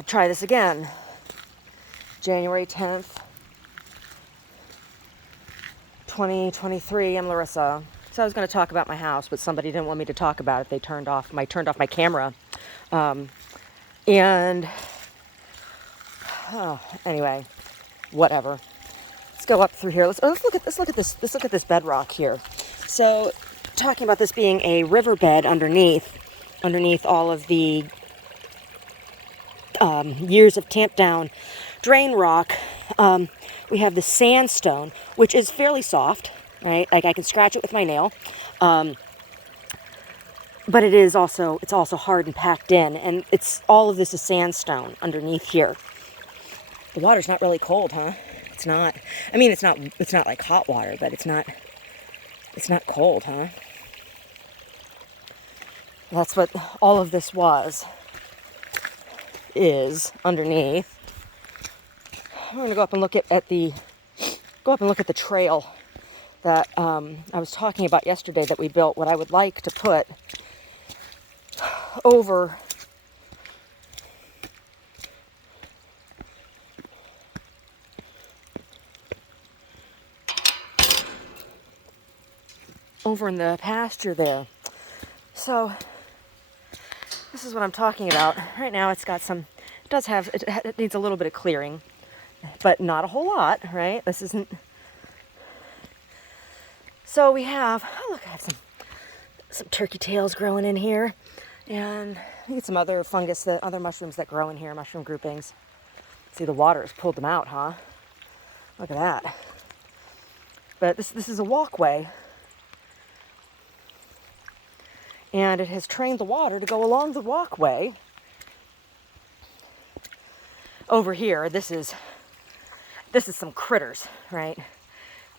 Try this again. January 10th, 2023. I'm Larissa. So I was going to talk about my house, but somebody didn't want me to talk about it. They turned off my camera. And anyway, whatever. Let's go up through here. Let's look at this. Let's look at this bedrock here. So, talking about this being a riverbed underneath all of the years of tamped down drain rock, we have the sandstone, which is fairly soft, right? Like I can scratch it with my nail, but it's also hard and packed in, and all of this is sandstone underneath here. The water's not really cold, huh? It's not. I mean, it's not like hot water, but it's not cold, huh? That's what all of this is underneath. I'm going to go up and look at the trail that I was talking about yesterday that we built. What I would like to put over in the pasture there. So this is what I'm talking about. Right now it needs a little bit of clearing, but not a whole lot, right? This isn't. So we have, I have some turkey tails growing in here, and I think some other fungus, other mushrooms that grow in here, mushroom groupings. See, the water has pulled them out, huh? Look at that. But this is a walkway, and it has trained the water to go along the walkway. Over here, this is some critters, right?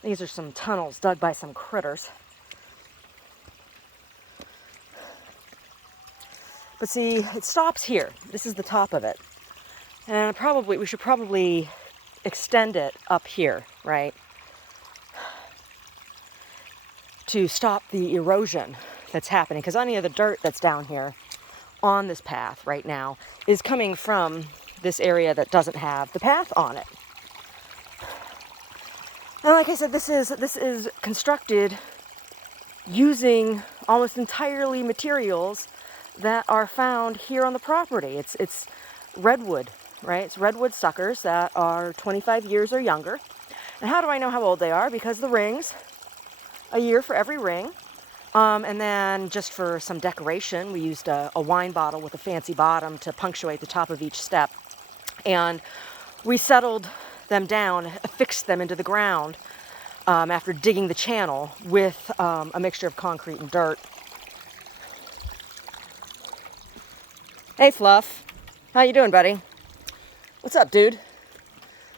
These are some tunnels dug by some critters. But see, it stops here. This is the top of it. And we should probably extend it up here, right? To stop the erosion that's happening. Because any of the dirt that's down here on this path right now is coming from this area that doesn't have the path on it. And like I said, this is constructed using almost entirely materials that are found here on the property. It's redwood, right? It's redwood suckers that are 25 years or younger. And how do I know how old they are? Because the rings, a year for every ring. And then just for some decoration, we used a wine bottle with a fancy bottom to punctuate the top of each step. And we settled them down, affixed them into the ground after digging the channel with a mixture of concrete and dirt. Hey, Fluff. How you doing, buddy? What's up, dude?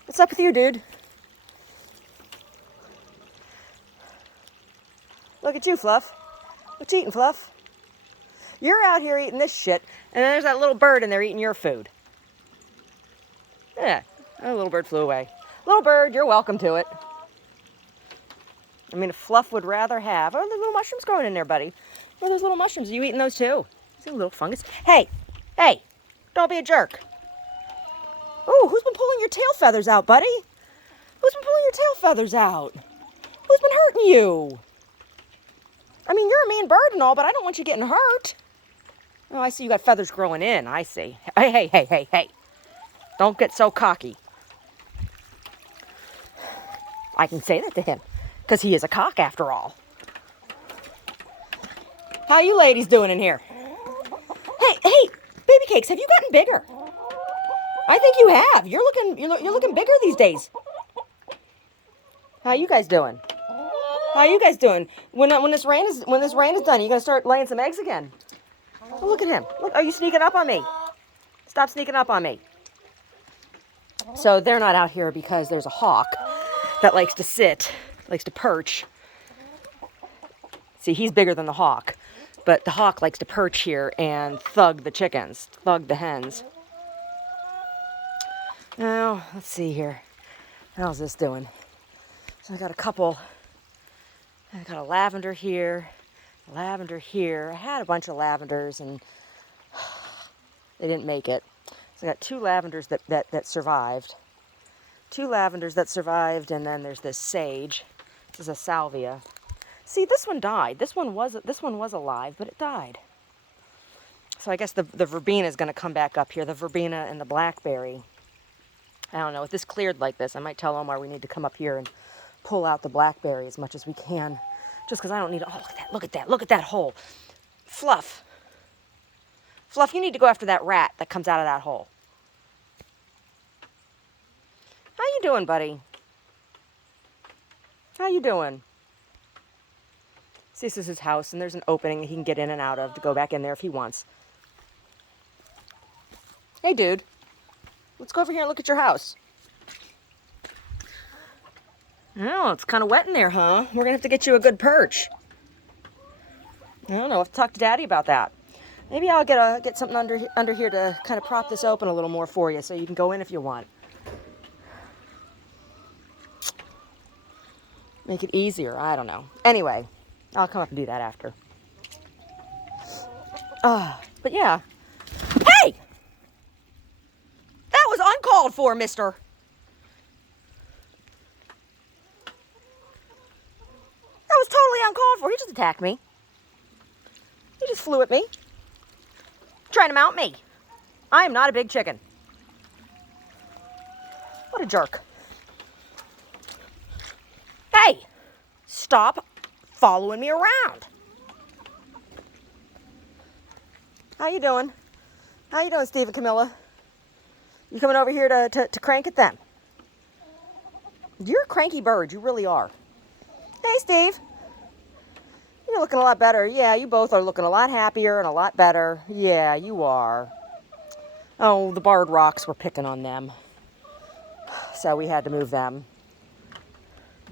What's up with you, dude? Look at you, Fluff. What you eating, Fluff? You're out here eating this shit, and then there's that little bird in there eating your food. Yeah, a little bird flew away. Little bird, you're welcome to it. I mean, if Fluff would rather have... Oh, there's little mushrooms growing in there, buddy. Where are those little mushrooms? Are you eating those too? See a little fungus? Hey, don't be a jerk. Oh, who's been pulling your tail feathers out, buddy? Who's been pulling your tail feathers out? Who's been hurting you? I mean, you're a mean bird and all, but I don't want you getting hurt. Oh, I see you got feathers growing in. I see. Hey. Don't get so cocky. I can say that to him, because he is a cock after all. How you ladies doing in here? Hey, baby cakes, have you gotten bigger? I think you have. You're looking bigger these days. How you guys doing? When this rain is done, you gonna start laying some eggs again? Oh, look at him. Look, are you sneaking up on me? Stop sneaking up on me. So they're not out here because there's a hawk that likes to perch. See, he's bigger than the hawk, but the hawk likes to perch here and thug the hens. Now, let's see here. How's this doing? So I got a lavender here. I had a bunch of lavenders and they didn't make it. So I got 2 lavenders that survived. 2 lavenders that survived, and then there's this sage. This is a salvia. See, this one died. This one was alive, but it died. So I guess the verbena is going to come back up here. The verbena and the blackberry. I don't know. If this cleared like this, I might tell Omar we need to come up here and pull out the blackberry as much as we can. Just because I don't need to. Oh, look at that. Look at that. Look at that hole. Fluff. Fluff, you need to go after that rat that comes out of that hole. How you doing, buddy? How you doing? See, this is his house, and there's an opening he can get in and out of to go back in there if he wants. Hey, dude. Let's go over here and look at your house. Oh, it's kind of wet in there, huh? We're going to have to get you a good perch. I don't know. I'll have to talk to Daddy about that. Maybe I'll get something under here to kind of prop this open a little more for you so you can go in if you want. Make it easier. I don't know. Anyway, I'll come up and do that after. But yeah. Hey! That was uncalled for, mister. That was totally uncalled for. He just attacked me. He just flew at me. Trying to mount me. I am not a big chicken. What a jerk. Hey, stop following me around. How you doing? How you doing, Steve and Camilla? You coming over here to crank at them? You're a cranky bird. You really are. Hey, Steve. You're looking a lot better. Yeah, you both are looking a lot happier and a lot better. Yeah, you are. Oh, the barred rocks were picking on them. So we had to move them.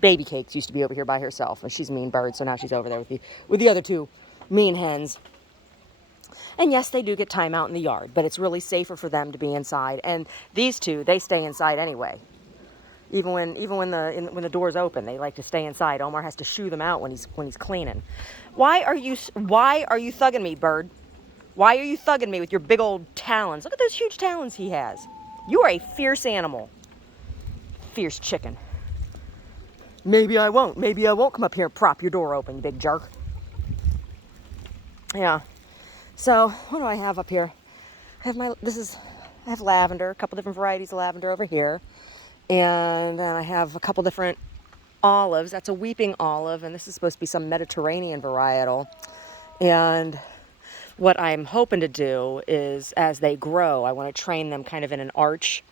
Baby Cakes used to be over here by herself, and she's a mean bird, so now she's over there with the other 2 mean hens. And yes, they do get time out in the yard, but it's really safer for them to be inside. And these 2, they stay inside anyway. Even when the door's open, they like to stay inside. Omar has to shoo them out when he's cleaning. Why are you thugging me, bird? Why are you thugging me with your big old talons? Look at those huge talons he has. You are a fierce animal. Fierce chicken. Maybe I won't. Maybe I won't come up here and prop your door open, you big jerk. Yeah. So what do I have up here? I have lavender, a couple different varieties of lavender over here. And then I have a couple different olives. That's a weeping olive, and this is supposed to be some Mediterranean varietal. And what I'm hoping to do is, as they grow, I want to train them kind of in an arch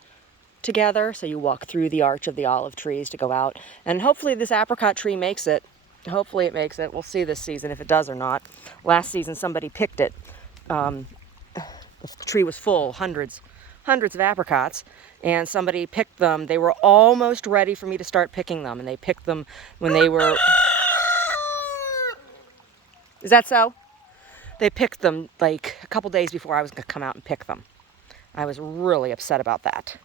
together. So you walk through the arch of the olive trees to go out. And hopefully this apricot tree makes it. Hopefully it makes it. We'll see this season if it does or not. Last season somebody picked it. The tree was full, hundreds of apricots, and somebody picked them. They were almost ready for me to start picking them, and they picked them when they were... Is that so? They picked them like a couple days before I was going to come out and pick them. I was really upset about that.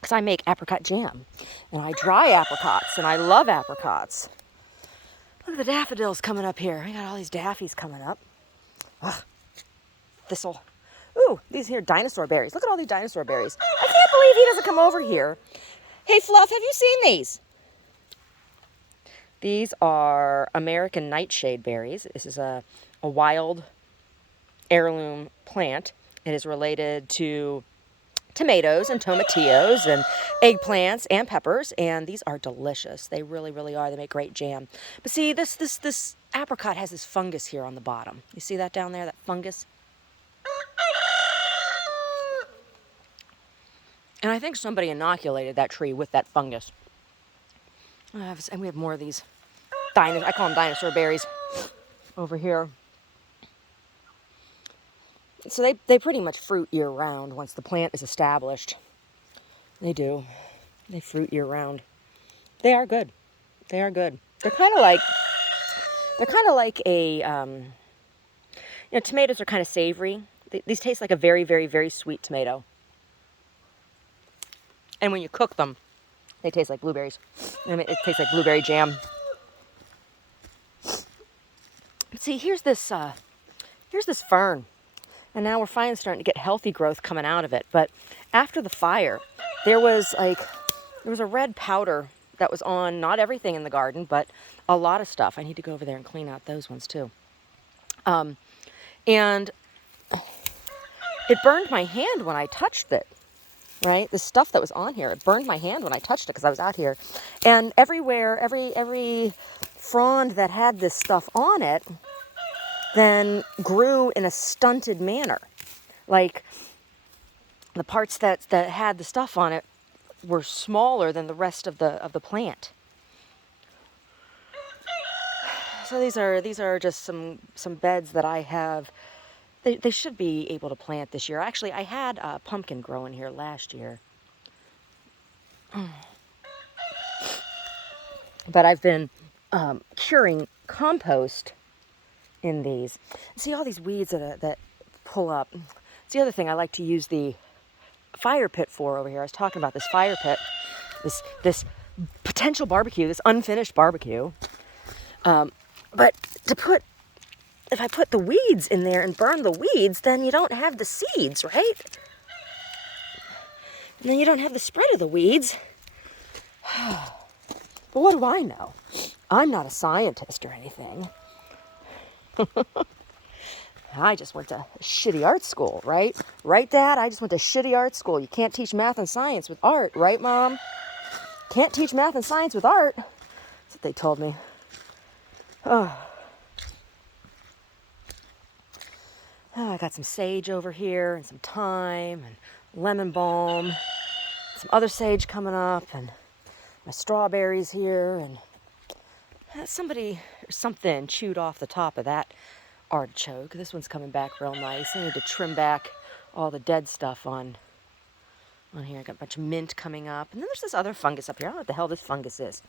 Because I make apricot jam, and I dry apricots, and I love apricots. Look at the daffodils coming up here. I got all these daffies coming up. Ugh. Thistle. Ooh, these here dinosaur berries. Look at all these dinosaur berries. I can't believe he doesn't come over here. Hey, Fluff, have you seen these? These are American nightshade berries. This is a wild heirloom plant. It is related to tomatoes and tomatillos and eggplants and peppers, and these are delicious. They really, really are. They make great jam. But see, this apricot has this fungus here on the bottom. You see that down there, that fungus? And I think somebody inoculated that tree with that fungus. And we have more of these I call them dinosaur berries over here. So they pretty much fruit year-round once the plant is established. They do. They fruit year-round. They are good. They are good. They're kind of like a, tomatoes are kind of savory. These taste like a very, very, very sweet tomato. And when you cook them, they taste like blueberries. I mean, it tastes like blueberry jam. But see, here's this fern. And now we're finally starting to get healthy growth coming out of it. But after the fire, there was a red powder that was on not everything in the garden, but a lot of stuff. I need to go over there and clean out those ones too. And it burned my hand when I touched it, right? The stuff that was on here, it burned my hand when I touched it because I was out here. And everywhere, every frond that had this stuff on it then grew in a stunted manner. Like the parts that had the stuff on it were smaller than the rest of the plant. So these are just some beds that I have. They should be able to plant this year. Actually, I had a pumpkin growing here last year. But I've been curing compost in these. See all these weeds that pull up. It's the other thing I like to use the fire pit for over here. I was talking about this fire pit, this potential barbecue, this unfinished barbecue. But if I put the weeds in there and burn the weeds, then you don't have the seeds, right? And then you don't have the spread of the weeds. But what do I know? I'm not a scientist or anything. I just went to shitty art school, right? Right, Dad? I just went to shitty art school. You can't teach math and science with art, right, Mom? Can't teach math and science with art. That's what they told me. Oh, I got some sage over here and some thyme and lemon balm. Some other sage coming up and my strawberries here. And somebody or something chewed off the top of that artichoke. This one's coming back real nice. I need to trim back all the dead stuff on here. I got a bunch of mint coming up. And then there's this other fungus up here. I don't know what the hell this fungus is.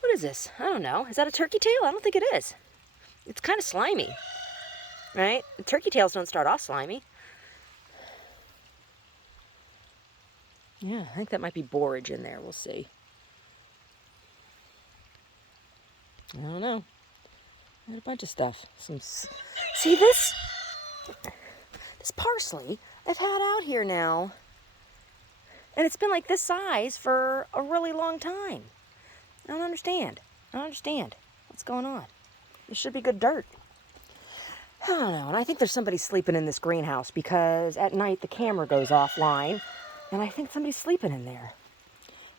What is this? I don't know. Is that a turkey tail? I don't think it is. It's kind of slimy, right? The turkey tails don't start off slimy. Yeah, I think that might be borage in there. We'll see. I don't know. Got a bunch of stuff. See this parsley I've had out here now. And it's been like this size for a really long time. I don't understand. What's going on. This should be good dirt. I don't know. And I think there's somebody sleeping in this greenhouse because at night the camera goes offline. And I think somebody's sleeping in there.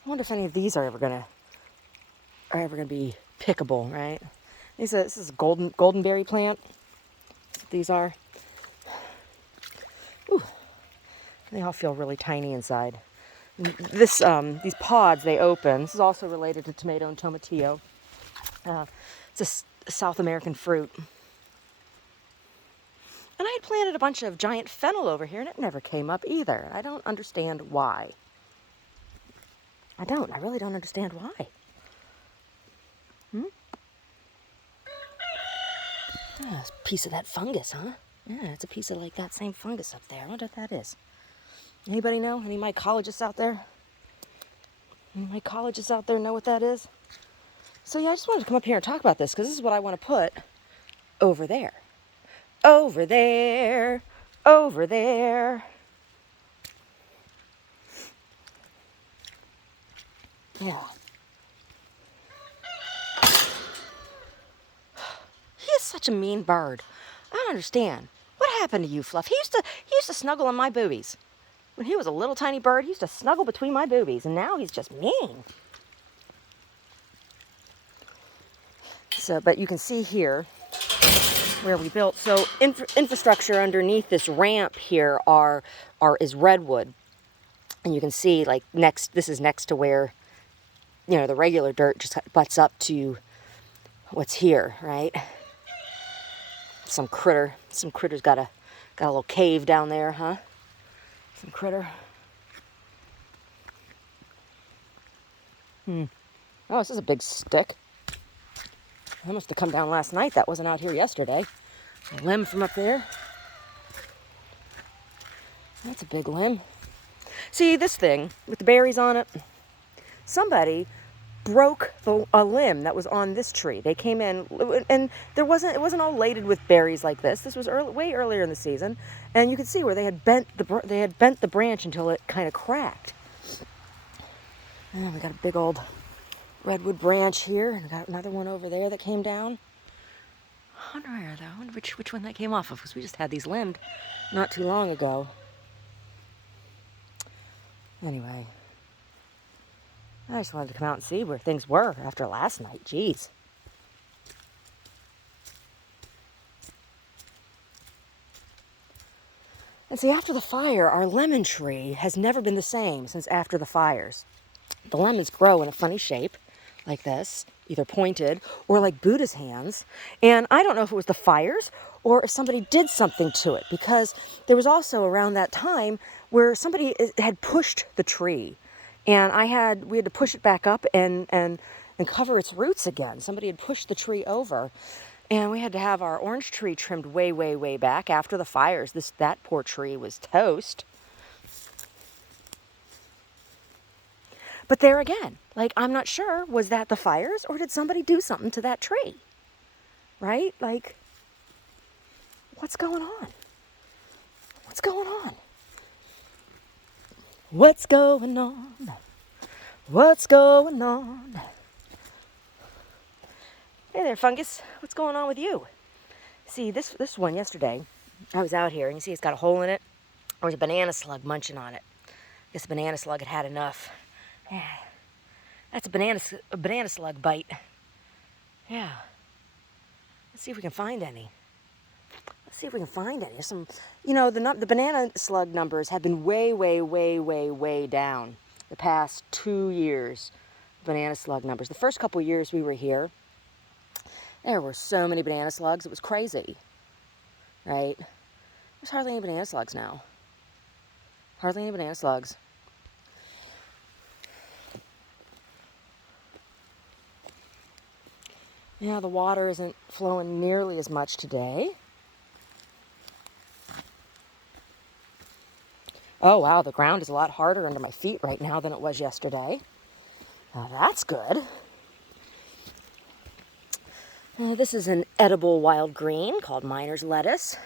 I wonder if any of these are ever gonna be pickable, right? This is a goldenberry plant. That's what these are. Ooh, they all feel really tiny inside. These pods they open. This is also related to tomato and tomatillo. It's a South American fruit. And I had planted a bunch of giant fennel over here, and it never came up either. I don't understand why. I really don't understand why. Oh, it's a piece of that fungus, huh? Yeah, it's a piece of like that same fungus up there. I wonder what that is. Anybody know? Any mycologists out there? Any mycologists out there know what that is? So yeah, I just wanted to come up here and talk about this because this is what I want to put over there. Over there. Over there. Yeah. He is such a mean bird. I don't understand. What happened to you, Fluff? He used to snuggle on my boobies. When he was a little tiny bird, he used to snuggle between my boobies, and now he's just mean. So, but you can see here where we built. So infrastructure underneath this ramp here is redwood. And you can see like this is next to where, the regular dirt just butts up to what's here, right? Some critter's got a little cave down there, huh? Some critter. Oh, this is a big stick. That must have come down last night. That wasn't out here yesterday. A limb from up there. That's a big limb. See, this thing with the berries on it, somebody broke a limb that was on this tree. They came in, and it wasn't all laden with berries like this. This was way earlier in the season, and you could see where they had bent the branch until it kind of cracked. And we got a big old redwood branch here, and we got another one over there that came down. I wonder which one that came off of, because we just had these limbed not too long ago. Anyway, I just wanted to come out and see where things were after last night. Jeez. And see, after the fire, our lemon tree has never been the same since after the fires. The lemons grow in a funny shape, like this, either pointed or like Buddha's hands. And I don't know if it was the fires or if somebody did something to it, because there was also around that time where somebody had pushed the tree, and we had to push it back up and cover its roots again. Somebody had pushed the tree over, and we had to have our orange tree trimmed way, way, way back after the fires. That poor tree was toast. But there again, like, I'm not sure, was that the fires or did somebody do something to that tree? Right? Like, what's going on? What's going on? What's going on? What's going on? Hey there, fungus. What's going on with you? See, this one yesterday, I was out here, and you see it's got a hole in it. There was a banana slug munching on it. I guess the banana slug had enough. Yeah, that's a banana slug bite. Yeah. Let's see if we can find any. There's some, the banana slug numbers have been way, way, way, way, way down the past 2 years. Banana slug numbers. The first couple years we were here, there were so many banana slugs. It was crazy, right? There's hardly any banana slugs now. Hardly any banana slugs. Yeah, the water isn't flowing nearly as much today. Oh, wow, the ground is a lot harder under my feet right now than it was yesterday. Now, that's good. This is an edible wild green called miner's lettuce.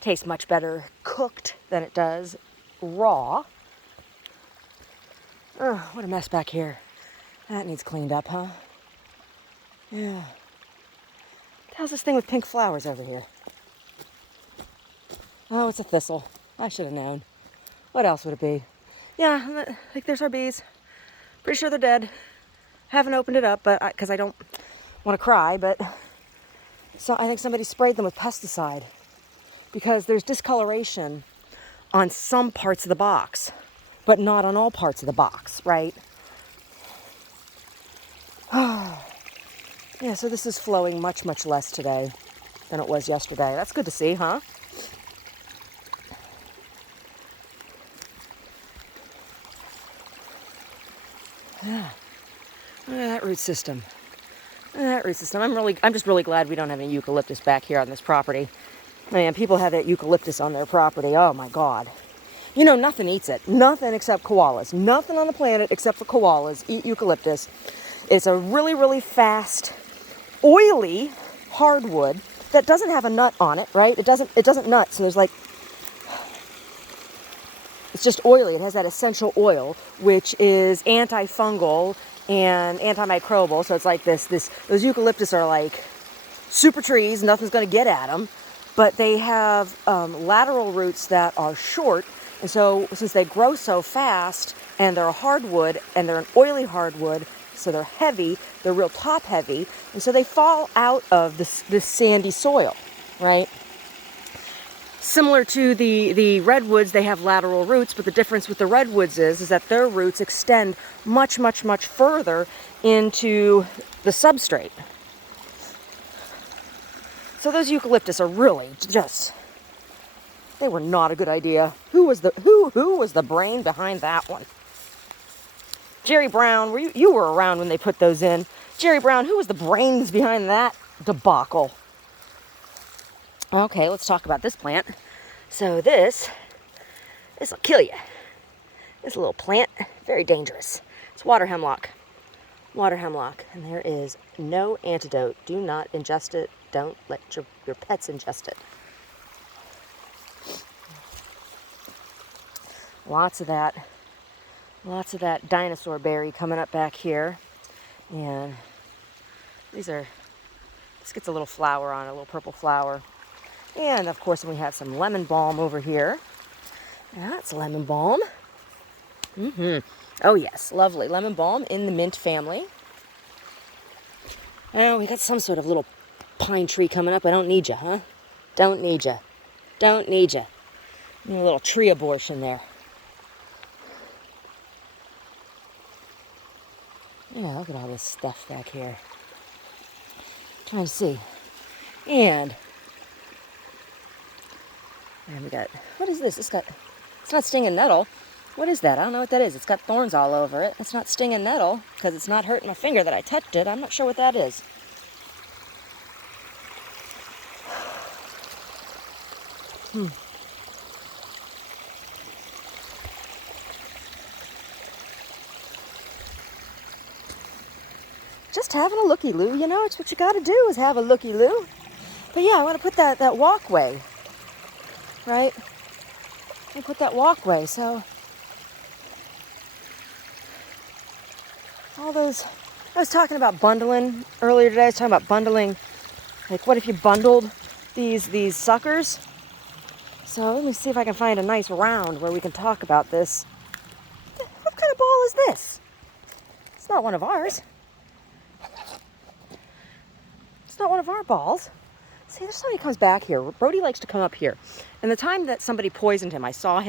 Tastes much better cooked than it does raw. Oh, what a mess back here. That needs cleaned up, huh? Yeah. How's this thing with pink flowers over here? Oh, it's a thistle. I should have known. What else would it be? Yeah, like there's our bees. Pretty sure they're dead. Haven't opened it up, but because I don't want to cry, but so I think somebody sprayed them with pesticide, because there's discoloration on some parts of the box, but not on all parts of the box, right? Yeah, so this is flowing much, much less today than it was yesterday. That's good to see, huh? Yeah. Look at that root system. I'm just really glad we don't have any eucalyptus back here on this property. Man, people have that eucalyptus on their property. Oh my God. Nothing eats it. Nothing except koalas. Nothing on the planet except for koalas eat eucalyptus. It's a really, really fast, oily hardwood that doesn't have a nut on it, right? It doesn't nut, so there's it's just oily. It has that essential oil, which is antifungal and antimicrobial. So it's like those eucalyptus are like super trees. Nothing's going to get at them, but they have lateral roots that are short. And so since they grow so fast, and they're a hardwood, and they're an oily hardwood, so they're heavy, they're real top heavy, and so they fall out of this sandy soil, right? Similar to the redwoods, they have lateral roots, but the difference with the redwoods is that their roots extend much, much, much further into the substrate. So those eucalyptus are really just, they were not a good idea. Who was the brain behind that one? Jerry Brown, you were around when they put those in. Jerry Brown, who was the brains behind that debacle? Okay, let's talk about this plant. So this will kill you. This little plant, very dangerous. It's water hemlock. water hemlock, and there is no antidote. Do not ingest it. Don't let your pets ingest it. Lots of that dinosaur berry coming up back here. And this gets a little flower on it, a little purple flower. And of course, we have some lemon balm over here. That's lemon balm. Oh yes, lovely lemon balm in the mint family. Oh, we got some sort of little pine tree coming up. I don't need you, huh? Don't need you. Don't need you. A little tree abortion there. Yeah, look at all this stuff back here. Trying to see. And we got, what is this? It's not stinging nettle. What is that? I don't know what that is. It's got thorns all over it. It's not stinging nettle because it's not hurting my finger that I touched it. I'm not sure what that is. Just having a looky-loo, you know, it's what you gotta do is have a looky-loo. But yeah, I want to put that walkway, right? I put that walkway, so all those, I was talking about bundling earlier today. I was talking about bundling, like what if you bundled these suckers? So let me see if I can find a nice round where we can talk about this. What kind of ball is this? It's not one of ours. It's not one of our balls. See, there's somebody comes back here. Brody likes to come up here. And the time that somebody poisoned him, I saw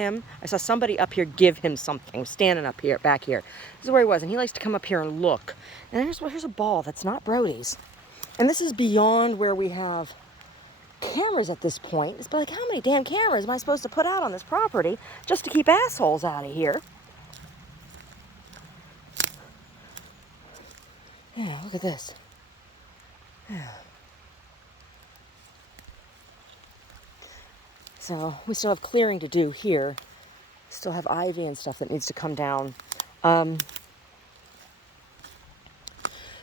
somebody up here give him something, standing up here, back here. This is where he was, and he likes to come up here and look. And here's a ball that's not Brody's. And this is beyond where we have cameras at this point. It's like, how many damn cameras am I supposed to put out on this property just to keep assholes out of here? Yeah, look at this. Yeah. So we still have clearing to do here. Still have ivy and stuff that needs to come down.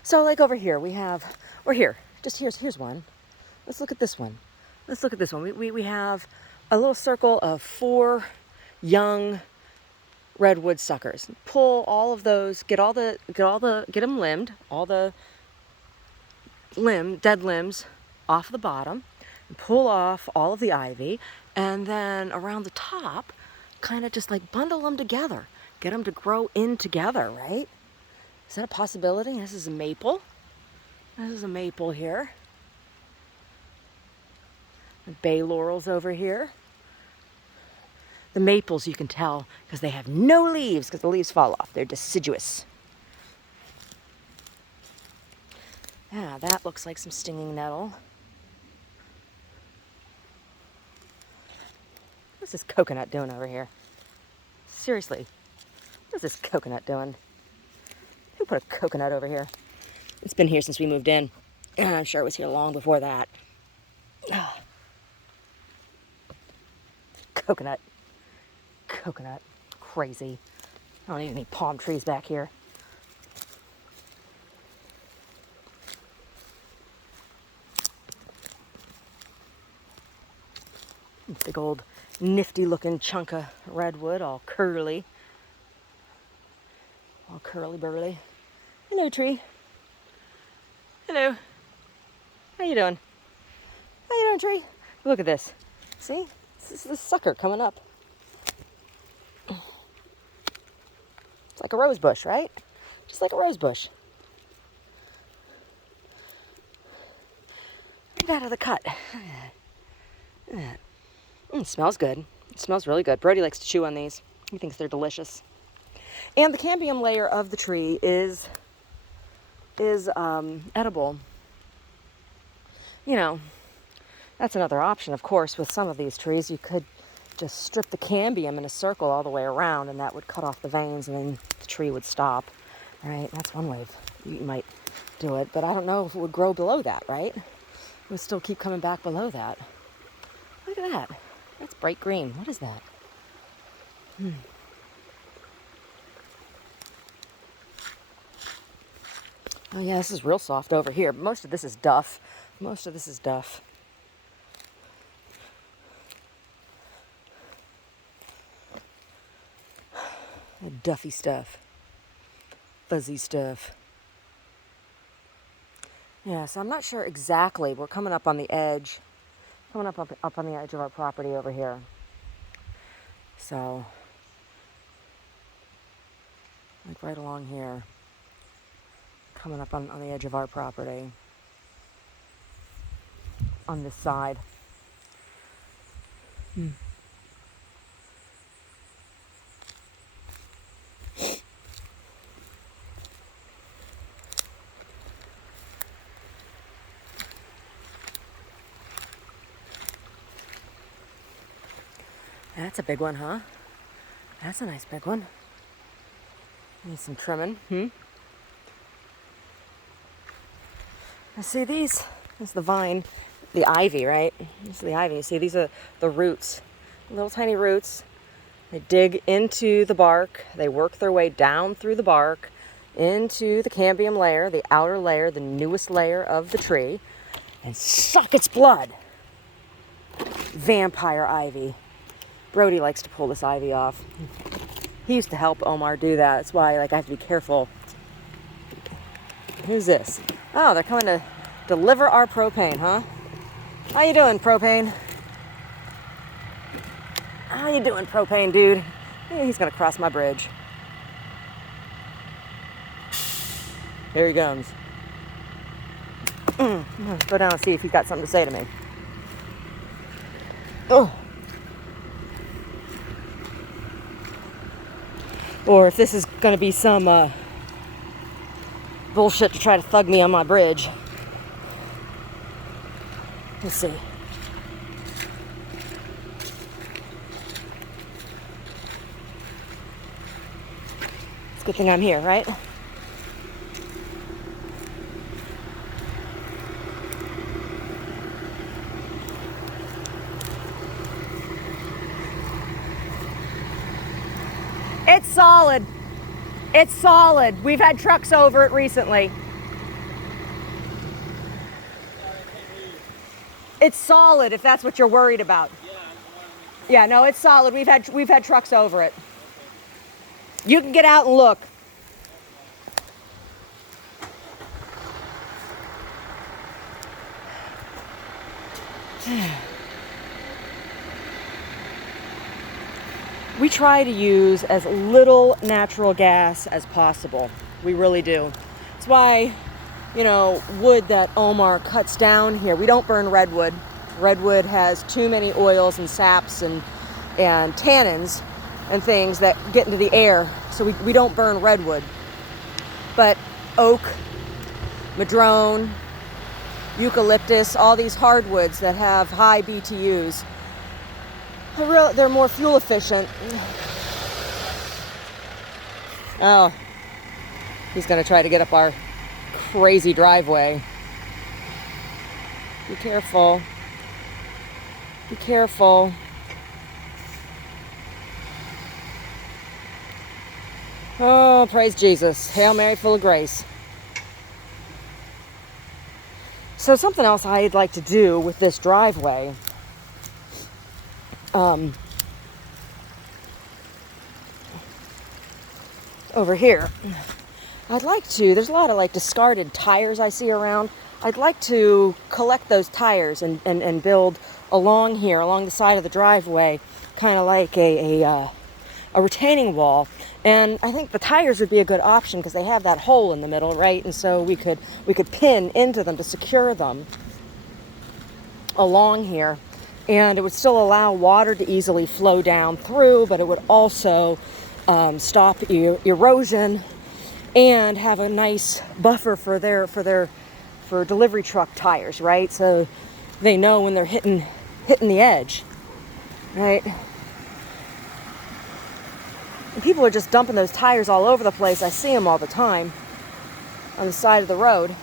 So like over here here's one. Let's look at this one. We have a little circle of 4 young redwood suckers. Pull all of those, get them limbed, all the dead limbs off the bottom, and pull off all of the ivy, and then around the top, kind of just like bundle them together, get them to grow in together, right? Is that a possibility? This is a maple. This is a maple here. The bay laurels over here. The maples you can tell because they have no leaves because the leaves fall off. They're deciduous. Yeah, that looks like some stinging nettle. What's this coconut doing over here? Seriously, what's this coconut doing? Who put a coconut over here? It's been here since we moved in. I'm sure it was here long before that. Coconut. Crazy. I don't need any palm trees back here. Big old nifty looking chunk of redwood, all curly. All curly-burly. Hello, tree. Hello. How you doing? How you doing, tree? Look at this. See? This is the sucker coming up. It's like a rose bush, right? Just like a rose bush. Get out of the cut. It smells good. It smells really good. Brody likes to chew on these. He thinks they're delicious. And the cambium layer of the tree is edible. You know, that's another option, of course. With some of these trees, you could just strip the cambium in a circle all the way around, and that would cut off the veins, and then the tree would stop. Right? That's one way you might do it, but I don't know if it would grow below that, right? It would still keep coming back below that. Look at that. That's bright green. What is that? Oh yeah, this is real soft over here. Most of this is duff. Most of this is duff. Duffy stuff. Fuzzy stuff. Yeah, so I'm not sure exactly. We're coming up on the edge. Coming up on the edge of our property over here. So, like right along here. Coming up on the edge of our property. On this side. That's a big one, huh? That's a nice big one. Need some trimming. I see these. This is the vine, the ivy, right? This is the ivy. You see, these are the roots, little tiny roots. They dig into the bark. They work their way down through the bark into the cambium layer, the outer layer, the newest layer of the tree, and suck its blood. Vampire ivy. Brody likes to pull this ivy off. He used to help Omar do that. That's why I have to be careful. Who's this? Oh, they're coming to deliver our propane, huh? How you doing, propane? How you doing, propane, dude? Yeah, he's gonna cross my bridge. Here he comes. I'm gonna go down and see if he's got something to say to me. Oh. Or if this is gonna be some bullshit to try to thug me on my bridge. Let's see. It's a good thing I'm here, right? It's solid. It's solid. We've had trucks over it recently. It's solid if that's what you're worried about. Yeah, no, it's solid. We've had trucks over it. You can get out and look. We try to use as little natural gas as possible. We really do. That's why, wood that Omar cuts down here, we don't burn redwood. Redwood has too many oils and saps and tannins and things that get into the air, so we don't burn redwood. But oak, madrone, eucalyptus, all these hardwoods that have high BTUs, they're more fuel efficient. Oh, he's gonna try to get up our crazy driveway. Be careful. Be careful. Oh, praise Jesus. Hail Mary, full of grace. So something else I'd like to do with this driveway, over here, there's a lot of discarded tires I see around. I'd like to collect those tires and build along the side of the driveway, kind of like a retaining wall. And I think the tires would be a good option because they have that hole in the middle, right? And so we could pin into them to secure them along here. And it would still allow water to easily flow down through, but it would also stop erosion and have a nice buffer for delivery truck tires, right? So they know when they're hitting the edge, right? And people are just dumping those tires all over the place. I see them all the time on the side of the road.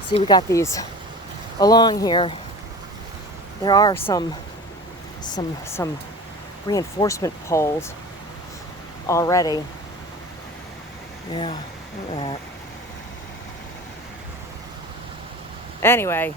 See, we got these along here. There are some reinforcement poles already. Yeah, look at that. Anyway.